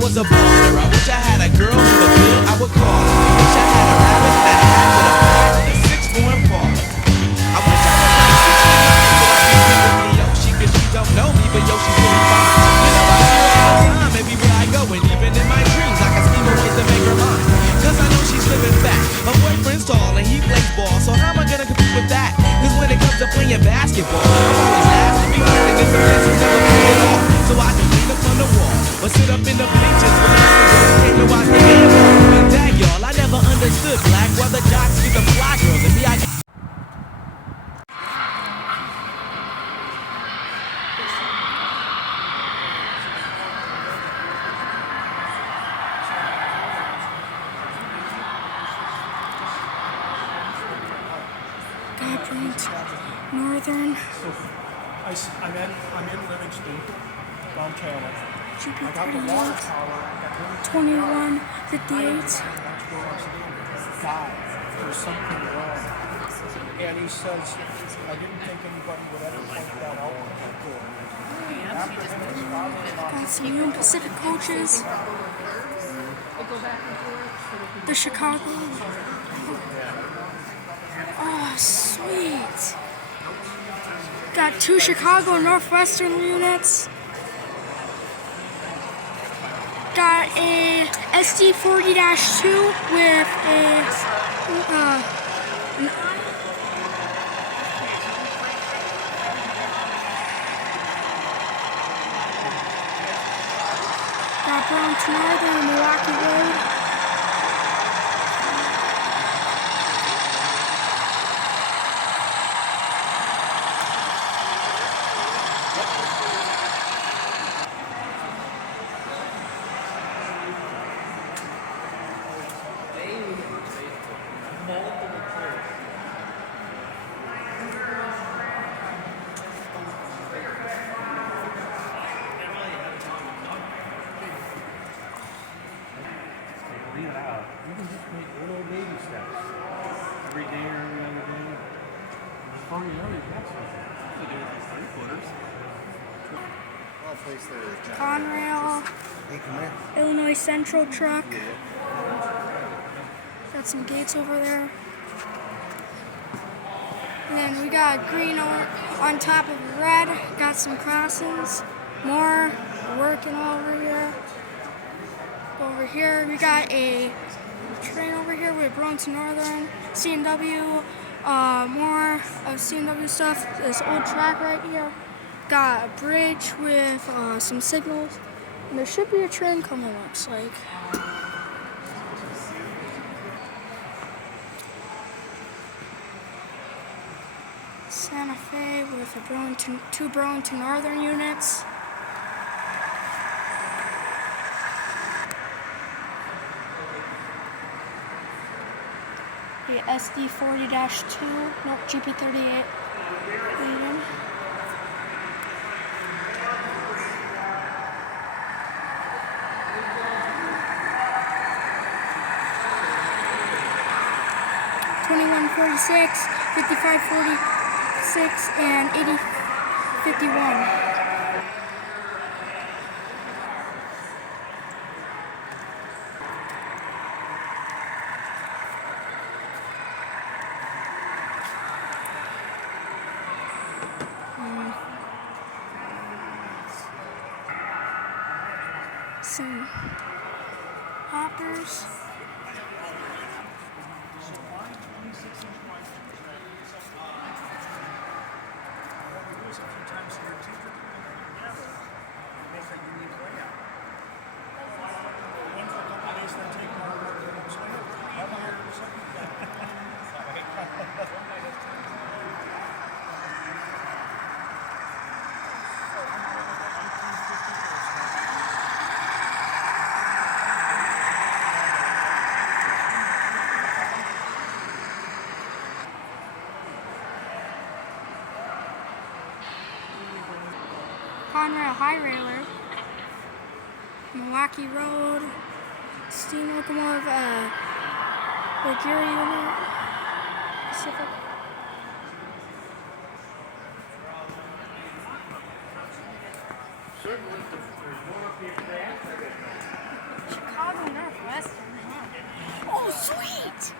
was a baller. I wish I had a girl who was good, I would call her. Wish I had a rabbit in a hat with a flat and a 6'4" father. I wish I was like 6'9", so I could sing with me Yoshi, cause she don't know me, but yo, she's really fine. You know I see her all the time, everywhere I go, and even in my dreams, I can scheme a ways to make her mine. Cause I know she's living fat. My boyfriend's tall and he plays ball, so how am I gonna compete with that? Cause when it comes to playing basketball, I'm always last to be first, and this is never play it off. So I can lean up on the wall, or sit up in the bleachers when I came to watch the game ball. And dang y'all, I never understood black, why the jocks get the fly girls and me I Northern. I'm in Livingston, Don Taylor. GP I got the water tower at 2158. That's where I was standing. Guy, there's something wrong. And he says, I didn't think anybody would ever point that out. After him, his father and I. Got some Union Pacific coaches. The Chicago. Oh, sweet. Got 2 Chicago Northwestern units. Got a SD40-2 with got Burlington Northern and Milwaukee Road. You can just make little baby steps. Every day or every other day. Before you know it, you got something. You do it in 3/4. Conrail. Hey, come here. Illinois Central truck. Got some gates over there. And then we got green on top of red. Got some crosses. More working over here. Over here, we got a train over here with Burlington Northern, C&W, more of C&W stuff. This old track right here. Got a bridge with some signals. And there should be a train coming, looks like. Santa Fe with a 2 Burlington Northern units. The SD40-2, no, GP38 leading. $21.46, $55.46, and $80.51. Some hoppers. Conrail High Railer, Milwaukee Road, steam locomotive, Bulgaria unit, Pacific. Certainly, there's one up here. Oh, sweet!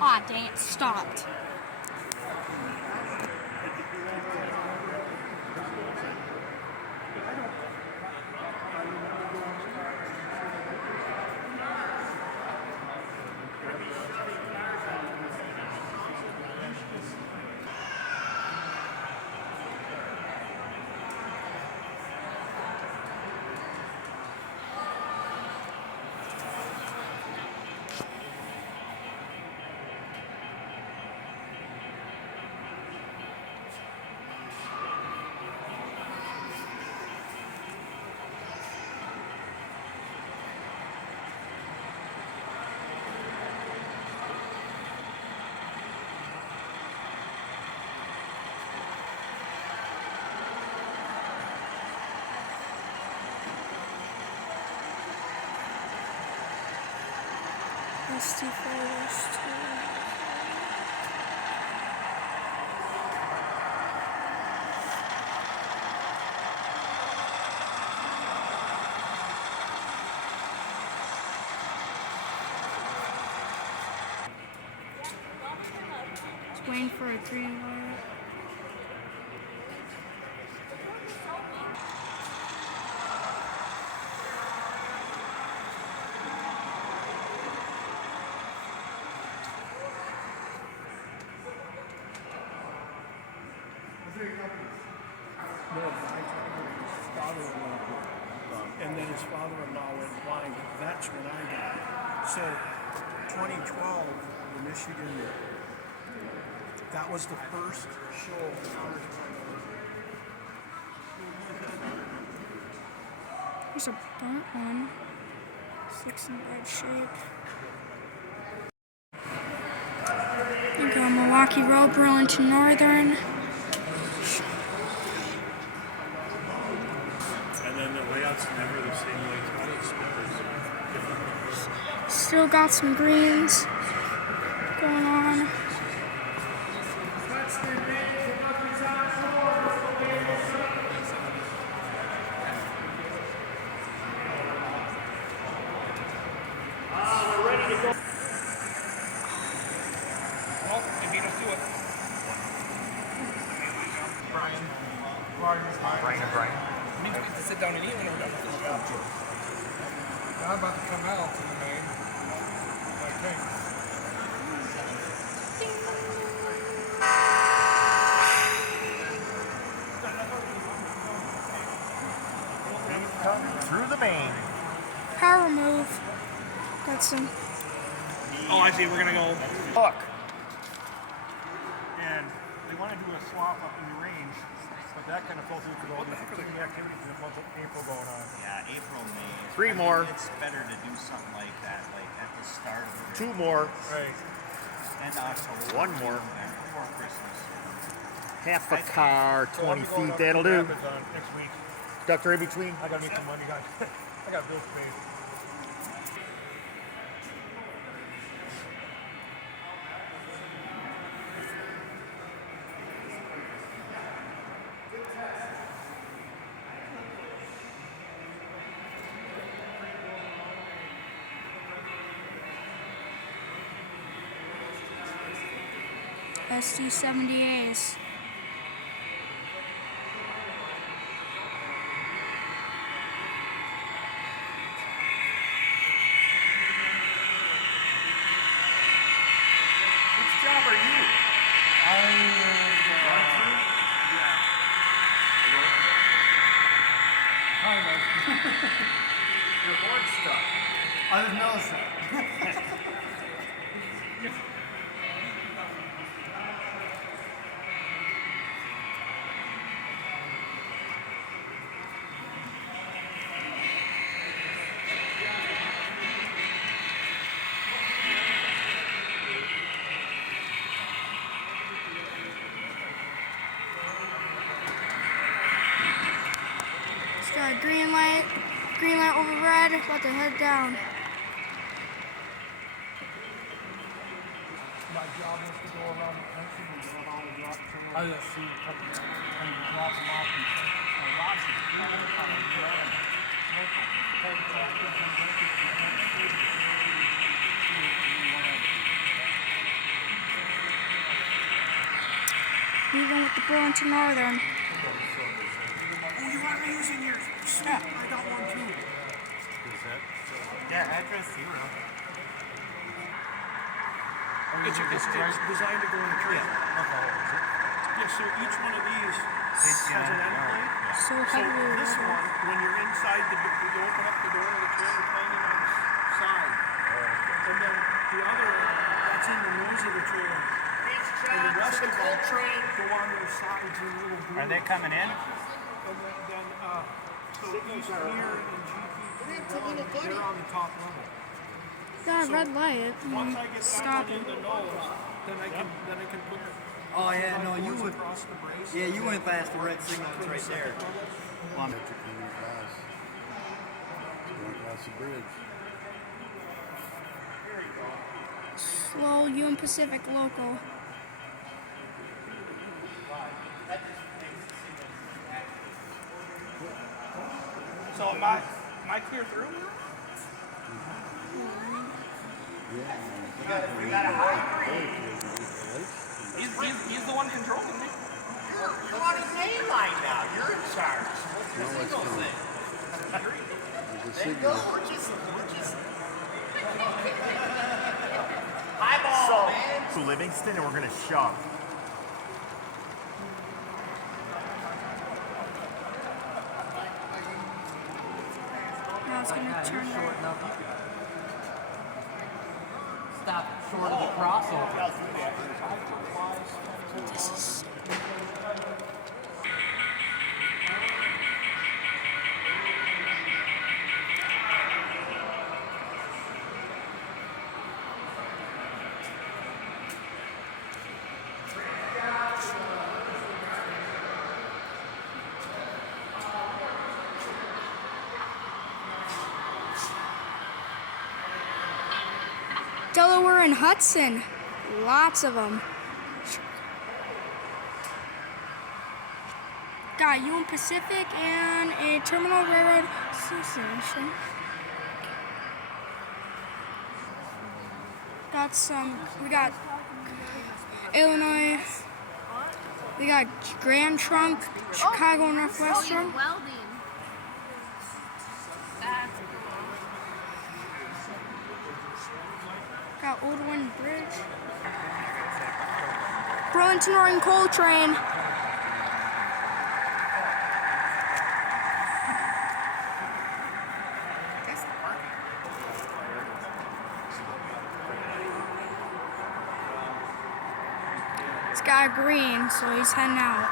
Aw, dang it, stopped. SD photos too. Just waiting for a green light. No, I talked to his father-in-law, and then his father-in-law went blind. That's when I got it. So, 2012, the Michigan, that was the first show. There's a burnt one. Looks in bad shape. We go Milwaukee Road, Burlington Northern. And then the layout's never the same way. All the stickers are different. Still got some greens going on. Brian. Means we have to sit down and eat when we're done. I'm about to come out to the main. Okay. Through the main. Power move. Got some. Oh, I see. We're gonna go. Look. And they want to do a swap up in the range, but that kind of falls into all the activities in the month of April going on. Yeah, April, May. Three more. It's better to do something like that, like at the start of the Two more. Right. and October. One more. And before Christmas. Half a car, 20 feet. That'll do. Next week. Ductor in between. I gotta make some money, guys. I got bills to pay. SD70As. Which job are you? Your board stuff. I didn't notice that. It's got a green light over red, about to head down. My job was to go around the country and get all the drop turn. I just see a couple and you drop them off and lots of people on the road. the Burlington Northern. Oh, you are using yours? Yeah, I got one too. Yeah, address 0. It's designed to go in the trailer. Yeah, so each one of these has an end plate. So So heavily this loaded. one, when you're inside, you open up the door of the trailer, it's hanging on the side. And then the other, that's in the nose of the trailer. And the rest of them go on their sides in little grooves. Are they coming in? And then so East Gear and GP1, they're on the top level. Got a red light. Once I get Stop that one in it. the nose, then I can put it. Oh yeah, no, you would. Across the brace. Yeah, you went past the red signal. It's right there. Going across the bridge. Slow Union Pacific local. So am I clear through? He's the one controlling me. You're on his main line now. You're in charge. Now what's coming? There's a signal. We're just. Highball, man. To Livingston, and we're gonna shove. Now it's gonna turn right. Stop short of the crossover. Delaware and Hudson. Lots of them. Got Union Pacific and a Terminal Railroad Association. We got Illinois. We got Grand Trunk, Chicago Northwestern. Welding. Got Old Wind Bridge. Burlington Northern Coal Train. It's got green, so he's heading out.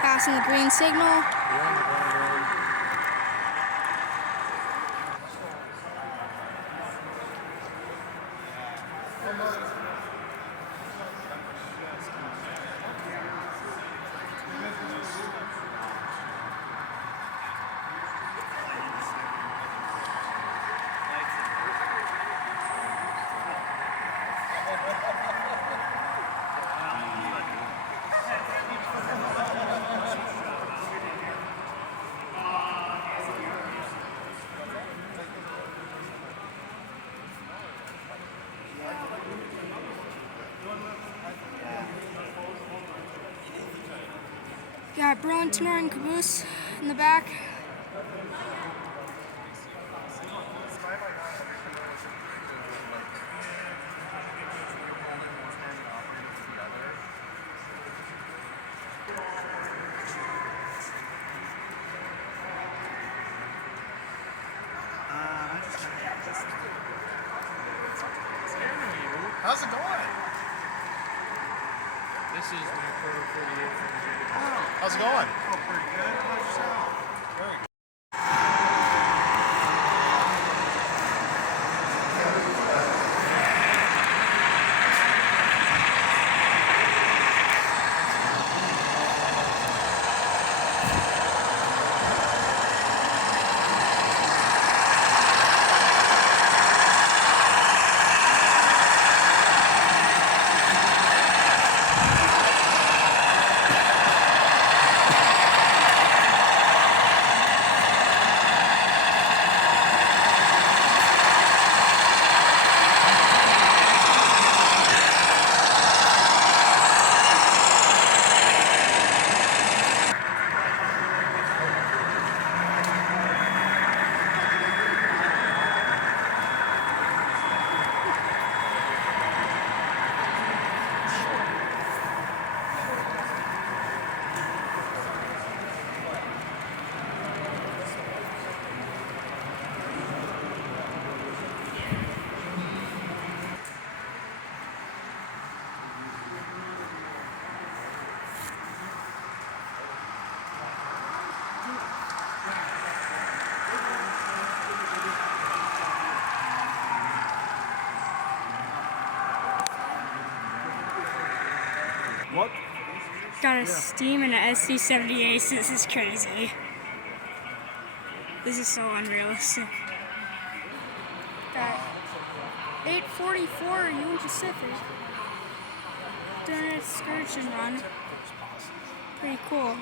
Passing the green signal. Got Burlington Northern Caboose in the back. How's it going? This is my photo 48. How's it going? Oh, pretty good. How's yourself? Very good. What? Got a Steam and a SC-78. This is crazy. This is so unrealistic. Got 844 Union Pacific. Doing an excursion run. Pretty cool.